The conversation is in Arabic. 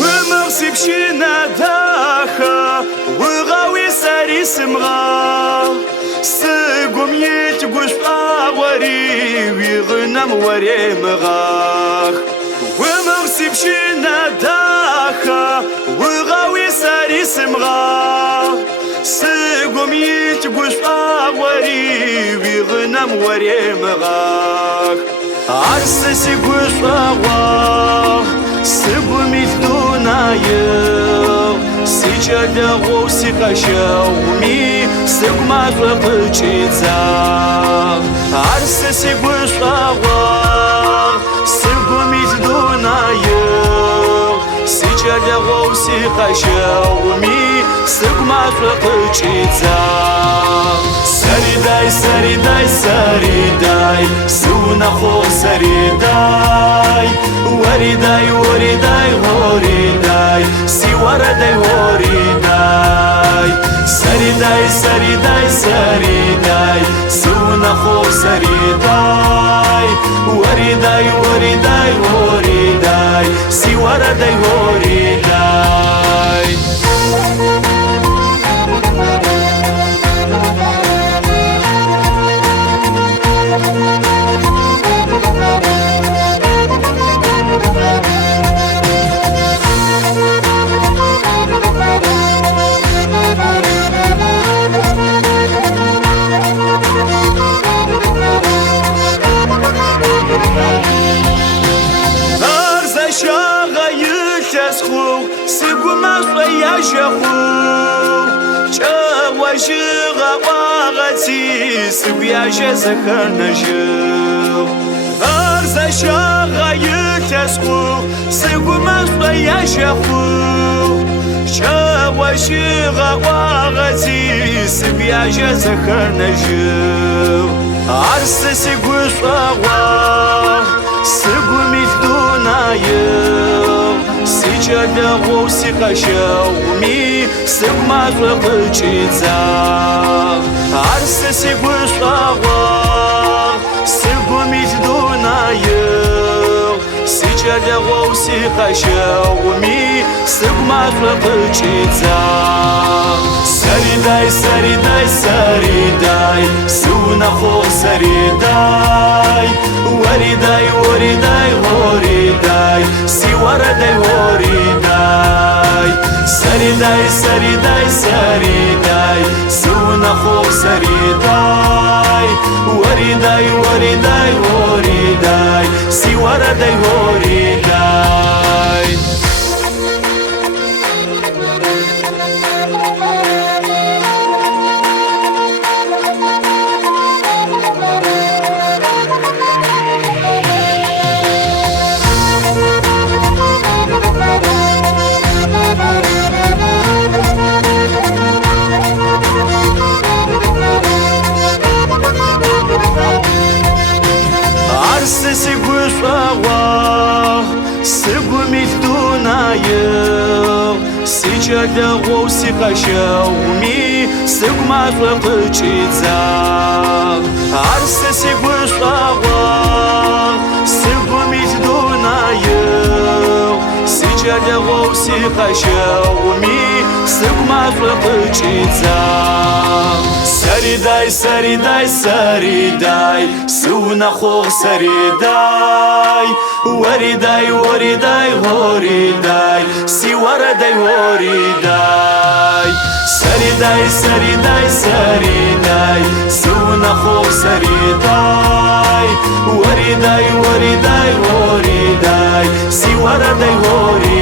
ومغسي بشينا داخا وغاوي ساري سمغا سقوم يتقوش وري ويغنم وري مغاخ ومغسي بشينا داخا وغاوي ساري سمغا سقوم يتقوش وري ويغنم وري مغاخ عرسسي قوش سقوم يتدونايو سيجادا غوسي قشاومي سقما فقشيتزا عرسسي قوش سقوم يتدونايو سيجادا غوسي قشاومي سقما فقشيتزا سريداي سريداي سريداي سونا خو سريداي وريداي وريداي وريداي سي ورداي وريداي سريداي سريداي سريداي سونا خو سريداي وريداي وريداي وريداي سي ورداي وريداي سقما شويا شخو شوا شغا واغتي سويا شزكر نجو أرزا شغا يتسخو سقما شويا شخو شوا شغا واغتي سويا شزكر نجو عرس سقو شوا سقمي الدنايو سيجادا غوسي قشاومي سقما فقشيتزا عرسسي قشاوا سقمي تدونايو سيجادا غوسي قشاومي سقما فقشيتزا سريداي سريداي سريداي سونا خو سريداي وريداي وريداي وريداي سي ورداي وريداي سريداي سريداي سريداي سونا خو سريداي وريداي وريداي وريداي سي ورداي وريداي عرسسي قشوا سقمي الدنايو سيجادا غوسي قشاومي سقما فقشيتزا عرسسي قشوا سقمي الدنايو سيجادا غوسي قشاومي سقما فقشيتزا سريداي سريداي سريداي سونا خو سريداي وريداي وريداي وريداي سي ورداي وريداي سريداي سريداي سريداي سونا خو سريداي وريداي وريداي وريداي سي ورداي وريداي